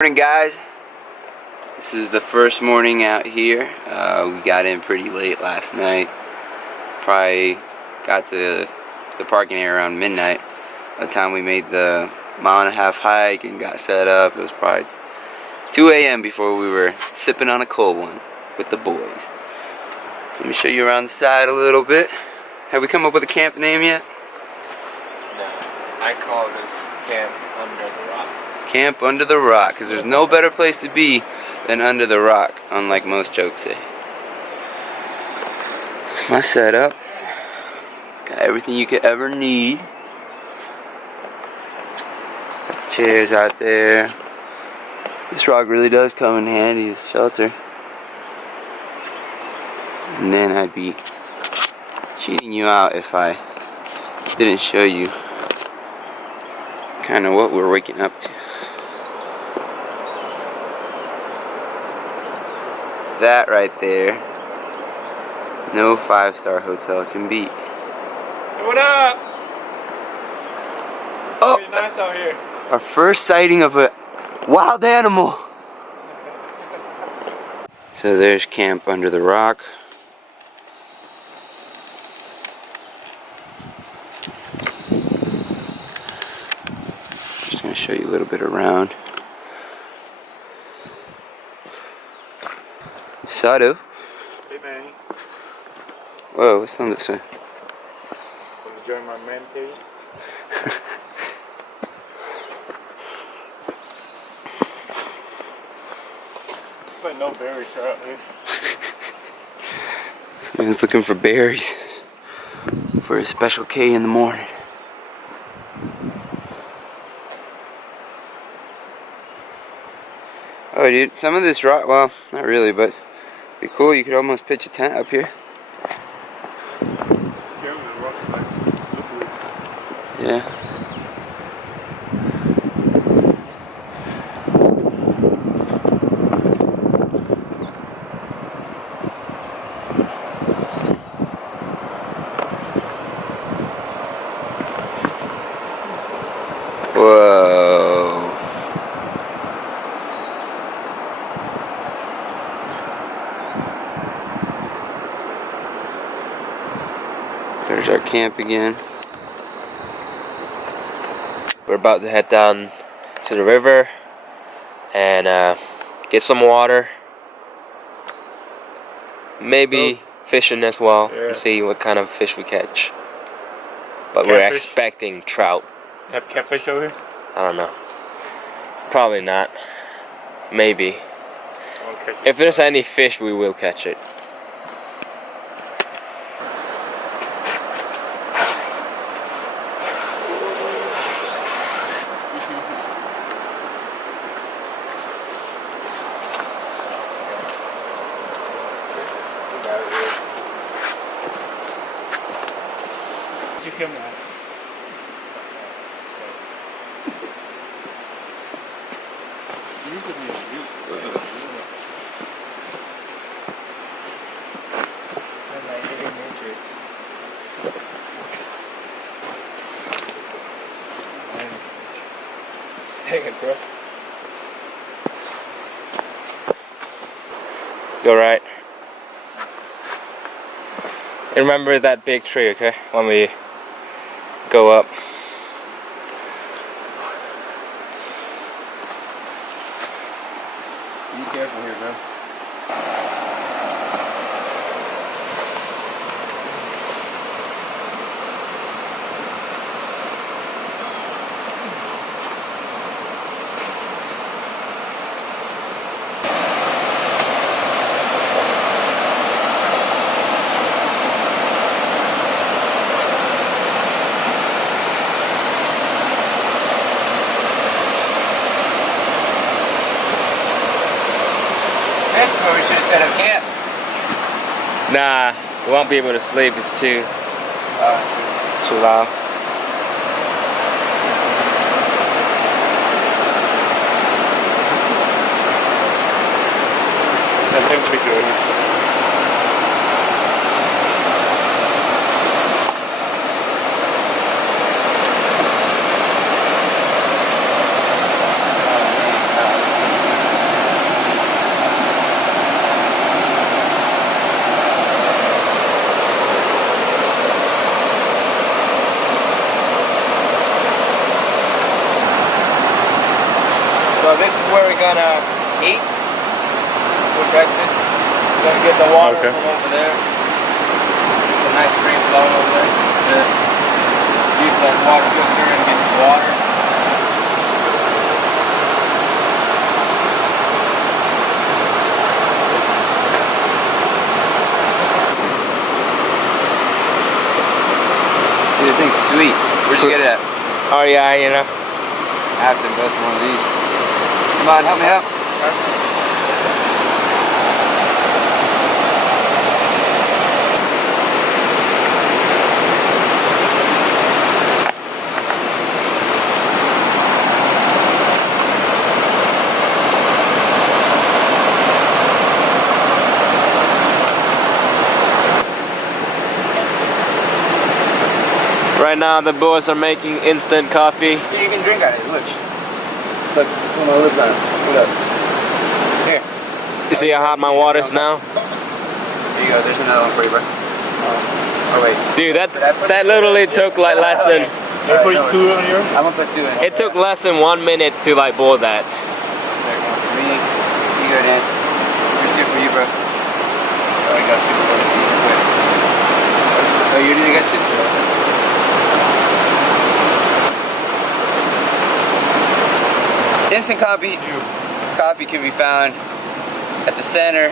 Morning, guys. This is the first morning out here. We got in pretty late last night. Probably got to the parking area around midnight. By the time we made the mile-and-a-half hike and got set up, it was probably 2 a.m. before we were sipping on a cold one with the boys. Let me show you around the side a little bit. Have we come up with a camp name yet? No. I call this Camp Under the Rock. Camp Under the Rock, because there's no better place to be than under the rock, unlike most jokes say. It's my setup. Got everything you could ever need. Chairs out there. This rock really does come in handy as shelter. And then I'd be cheating you out if I didn't show you kind of what we're waking up to. That right there, no 5-star hotel can beat. Hey, what up? Oh, Pretty nice out here. Our first sighting of a wild animal. So there's Camp Under the Rock. Just gonna show you a little bit around. Sado. Hey, man. Whoa, what's on this way? Want to join my man cave? It's like no berries are out here. This man's looking for berries for his special K in the morning. Oh, dude, some of this rock, well, not really, but it'd be cool. You could almost pitch a tent up here. Yeah. Whoa. There's our camp again. We're about to head down to the river and get some water. Maybe fishing as well, and see what kind of fish we catch. But we're expecting trout. Have catfish over here? I don't know. Probably not. Maybe. Okay. If there's any fish, we will catch it. Dang it, bro. Go right. And remember that big tree, okay? When we go up. Be careful here, bro. This is where we should have set up camp. Nah, we won't be able to sleep. It's too loud. That seems to be good. this is where we're gonna eat for breakfast. We're gonna get the water from over there. It's a nice stream flowing over there. Use the water filter and get the water. Dude, this thing's sweet. Where'd you get it at? Oh yeah, you know. I have to invest in one of these. Come on, help me out. Right now the boys are making instant coffee. Yeah, you can drink on it. Look. Look, put my lips on it. Look up. Here. You see how hot my water is now? There you go. There's another one for you, bro. Oh wait. Dude, that literally took like less than. You put two on yours? I'm gonna put two in. It took less than 1 minute to like boil that. Second one for me. You got it in. Here's two for you, bro. Oh, I got two for you. Oh, you didn't get two? Instant coffee can be found at the center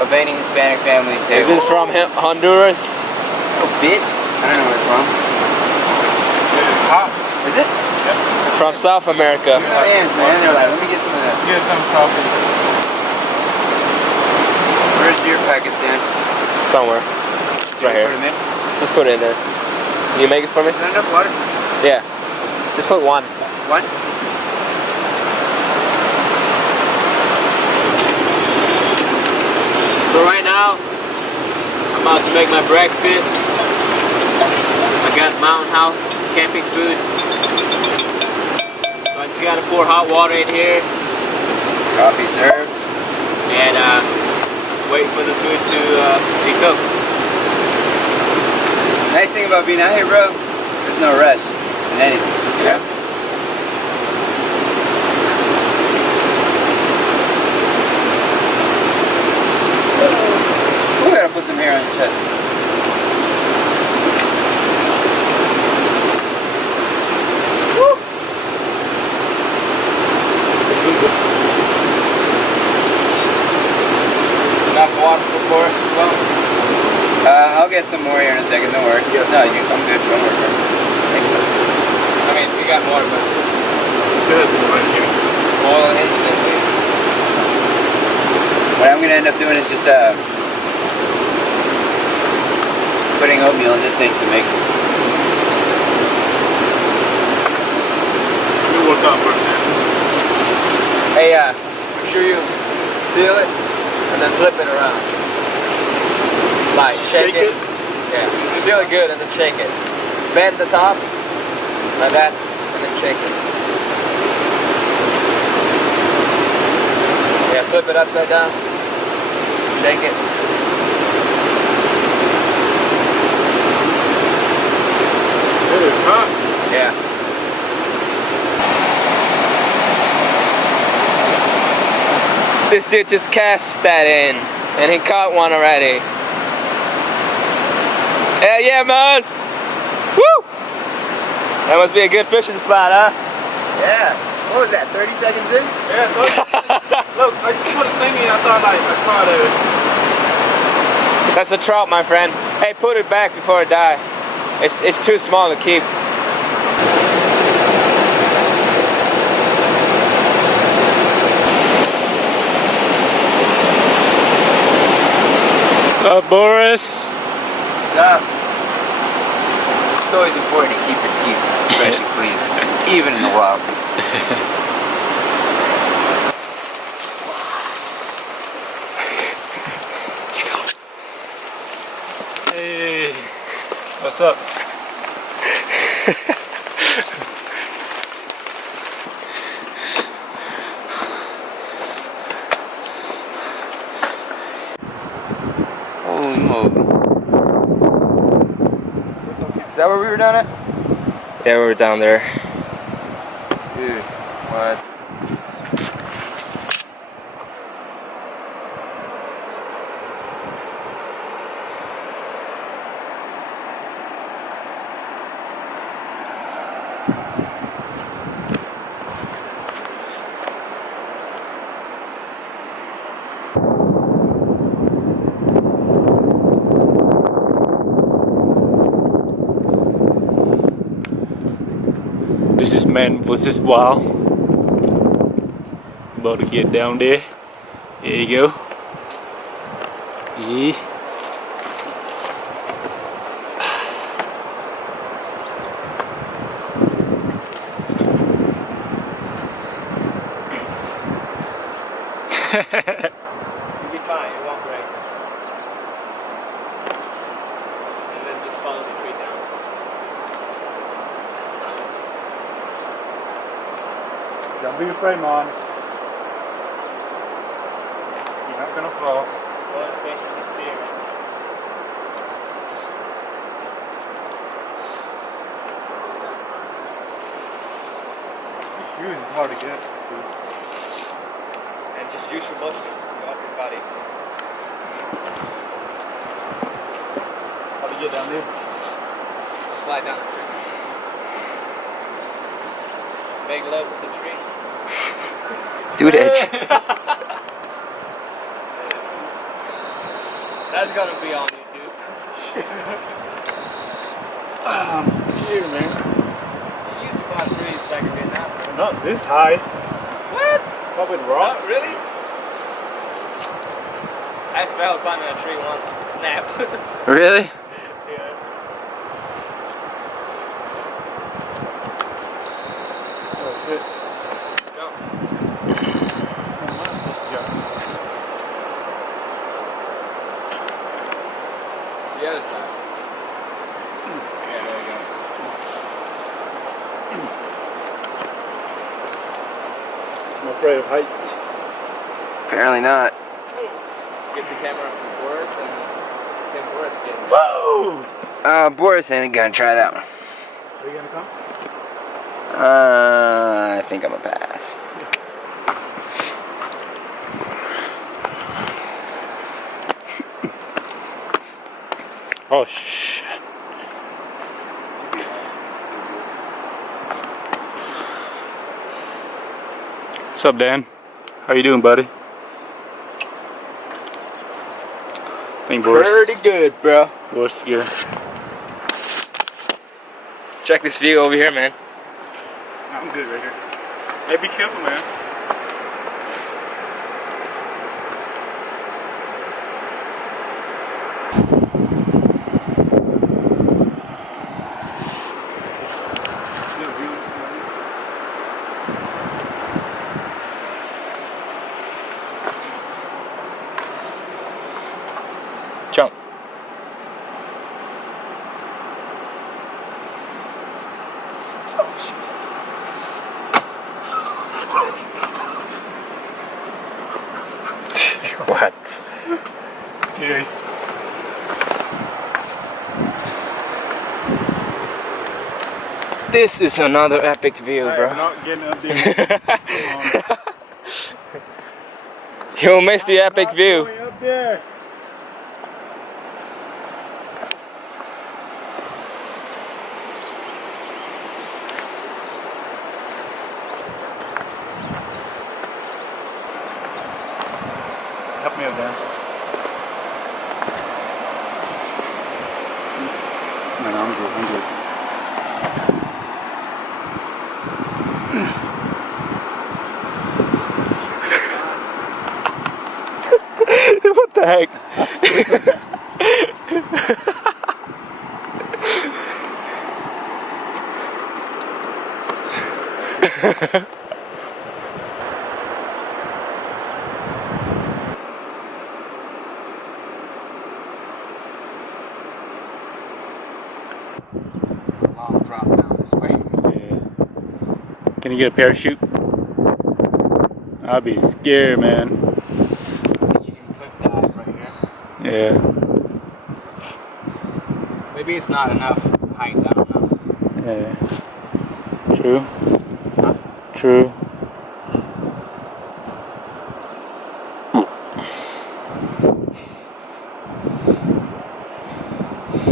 of any Hispanic family's table. Is this from Honduras? Oh, bitch. I don't know where it's from. It's hot. Is it? Yep. From South America. Look at the hands, man. They're like, let me get some of that. Get some coffee. Where's your packet, Dan? Somewhere. It's right here. Put them in. Just put it in there. Can you make it for me? Is that enough water? Yeah. Just put one. One? So right now, I'm about to make my breakfast. I got Mountain House camping food. So I just gotta pour hot water in here Coffee served. and wait for the food to be cooked. Nice thing about being out here, bro, there's no rush in anything. You know? We gotta put some hair on your chest. Woo! Enough water for us as well. I'll get some more here in a second, don't worry. No, I'm good, don't worry, bro. Excellent. I mean, we got more, but It says it right here. boil instantly. What I'm gonna end up doing is just putting oatmeal in this thing to make it. You work out first, man. Hey, make sure you seal it and then flip it around. Like, shake it. Yeah, seal it good and then shake it. Bend the top, like that, and then shake it. Yeah, flip it upside down, shake it. It is hot. Yeah. This dude just cast that in, and he caught one already. Hell yeah, man! Woo! That must be a good fishing spot, huh? Yeah. What was that, 30 seconds in? Yeah, look, I just put a thing in. I thought I caught it. That's a trout, my friend. Hey, put it back before it die. It's too small to keep. Boris. What's up? It's always important to keep your teeth fresh and clean, even in the wild. Hey, what's up? Holy moly. Is that where we were down at? Yeah, we were down there. Dude, what? This is man versus wild. About to get down there. There you go. Yeah. You'll be fine, it won't break. And then just follow the tree down. Don't be afraid, man. You're not gonna fall. Well, it's facing the steering. These shoes is hard to get. And just use your muscles, your upper body. How to get down there? Just slide down the tree. Make love with the tree. Do that. That's gonna be on YouTube. I'm scared, man. You used to climb trees back in Vietnam, right? Not this high. What? Probably rock. Not really? I fell climbing a tree once. Snap. Really? Yeah. Oh shit. Jump. The other side. Yeah, there you go. I'm afraid of heights. Apparently not. Get the camera from Boris and can Boris get it? Whoa! Boris ain't gonna try that one. Are you gonna come? I think I'm gonna pass. Oh shit. What's up, Dan? How you doing, buddy? Think Boris. Pretty good, bro. Boris scared. Check this view over here, man. I'm good right here. Hey, be careful, man. Jump. What? Scary. This is another epic view, I'm bro. not getting up there. Come on. You'll miss the epic Not view. going up there. Help me up, Dan. No, I'm good. I'm good. What the heck? It's a long drop down this way. Yeah. Can you get a parachute? I'd be scared, man. You can clip dive right here. Yeah. Maybe it's not enough height, I don't know. Yeah. True. True.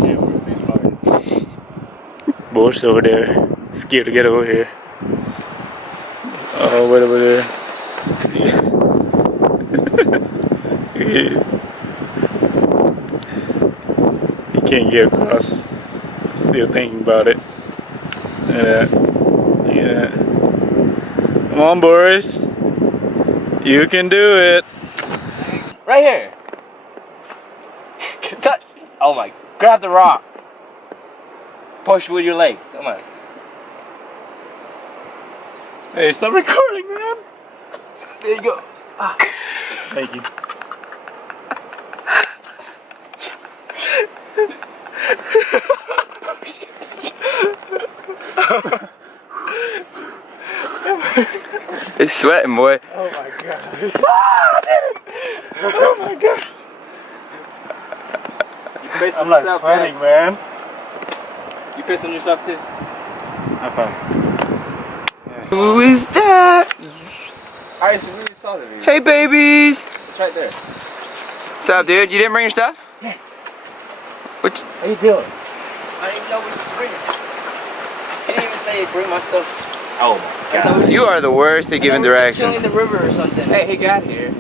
Yeah, we're a bit hard. Boris over there. Scared to get over here. Oh, wait over there. Yeah. He can't get across. Still thinking about it. Look at that. Look at that. Come on, Boris. You can do it. Right here. Touch. Oh my. Grab the rock. Push with your leg. Come on. Hey, stop recording, man. There you go. Thank you. It's sweating, boy. Oh my god. Oh my god. You piss on I'm like yourself, sweating, man. You piss on yourself too? Have fun. Who is that? Alright, so we saw the video. Hey, babies. It's right there. What's up, dude? You didn't bring your stuff? Yeah. What? How you doing? I didn't even know we was bringing it. He didn't even say bring my stuff. Oh my god. You are the worst at giving directions. In the river or something. Hey, he got here.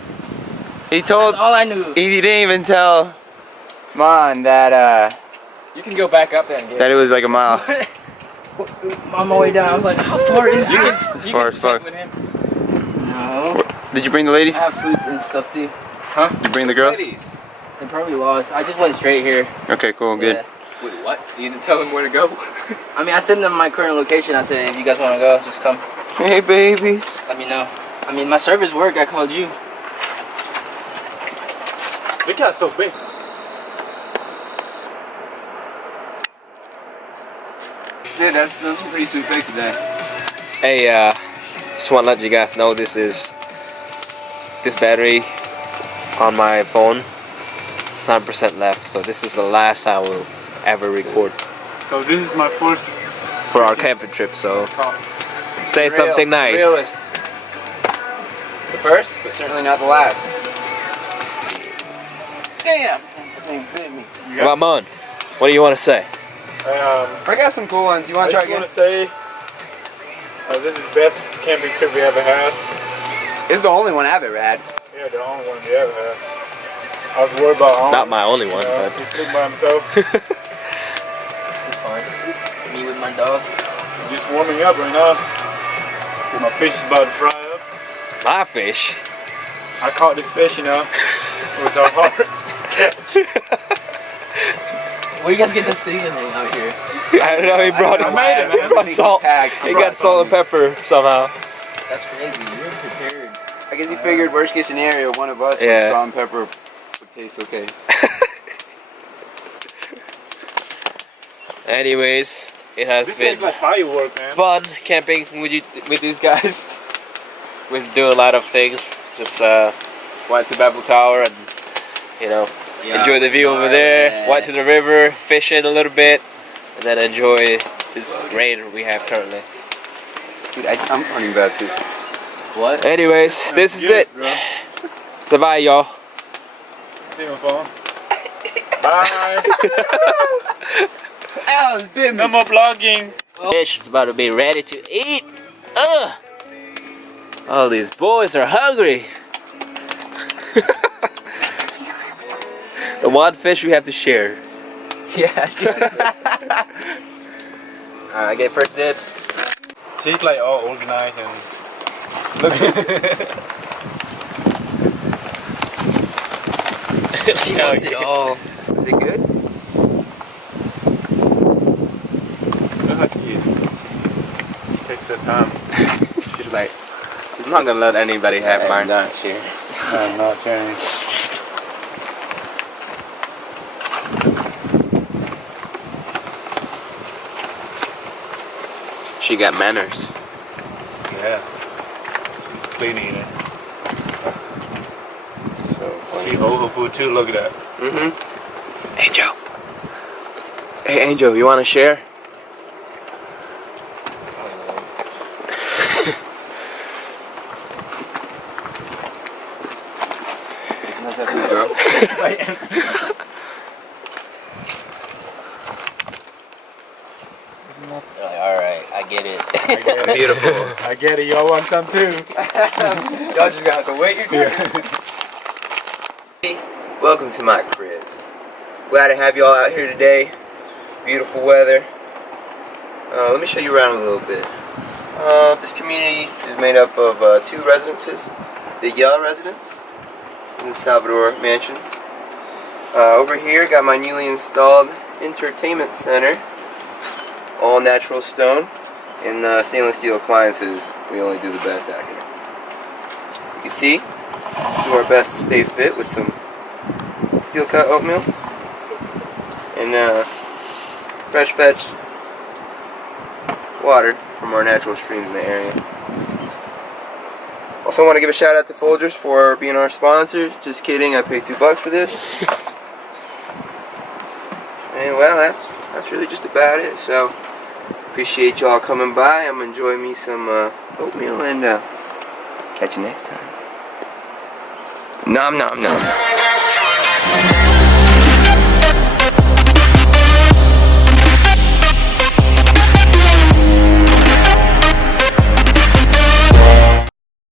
He told. That's all I knew. He didn't even tell Mon that You can go back up there and get that it was like a mile. On my way down, I was like, how far is this? Far as fuck. With him. No. Did you bring the ladies? I have food and stuff too. Huh? Did you bring the girls? Ladies. They probably lost. I just went straight here. Okay, cool, good. Yeah. Wait, what? You didn't tell them where to go? I mean, I sent them my current location. I said, if you guys want to go, just come. Hey, babies. Let me know. I mean, my service worked. I called you. They got so big. Dude, those some pretty sweet pics today. Hey, just want to let you guys know this battery on my phone. It's 9% left, so this is the last I will ever record So this is my first for our camping trip. So say something nice. Realist. The first, but certainly not the last. Damn! Thing bit me. Come on, what do you want to say? I got some cool ones. You I want to try just again? want to say this is the best camping trip we ever had. It's the only one I've ever had. Yeah, the only one we ever had. I was worried about Arnold. Not my only one, but He's sleeping by himself. it's fine. Me with my dogs. I'm just warming up right now. My fish is about to fry up. My fish. I caught this fish, you know. It was so hard to catch. Where you guys get the seasoning out here? I don't know, he brought, I made it, he man. brought salt. He got salt and pepper somehow. That's crazy. You're prepared. I guess he figured worst case scenario, one of us with Yeah. salt and pepper would taste okay. Anyways, it has This been tastes like firework, man. fun camping with these guys. We do a lot of things. Just went to Babel Tower and enjoy the view over there. Went to the river, fishing a little bit, and then enjoy this rain we have currently. Dude, I'm funny about it. What? Anyways, this is Yes, it. bro. So bye, y'all. See my phone. Bye. Ow, it's bit me. No more vlogging. Fish is about to be ready to eat. Ugh. All these boys are hungry. The one fish we have to share. Yeah. I get first dibs. She's like all organized and look. She wants it all. Is it good? Look how she is. Takes her time. She's like, I'm not gonna let anybody have mine. Not sure. I'm not sharing. She got manners. Yeah. She's cleaning it. So She hold her food too. Look at that. Mm-hmm. Angel. Hey, Angel, you want to share? How's that food, bro? Alright, I get it. Beautiful. I get it. Y'all want some too? Y'all just got to wait your turn. Welcome to my crib. Glad to have you all out here today. Beautiful weather. Let me show you around a little bit. This community is made up of 2 residences. The Yell residence and the Salvador mansion. Over here, got my newly installed entertainment center. All natural stone and stainless steel appliances. We only do the best out here. You can see, do our best to stay fit with some steel cut oatmeal and fresh fetched water from our natural streams in the area. Also want to give a shout out to Folgers for being our sponsor. Just kidding, I paid $2 for this. And well, that's really just about it. So appreciate y'all coming by. I'm enjoying me some oatmeal and catch you next time. Nom nom nom.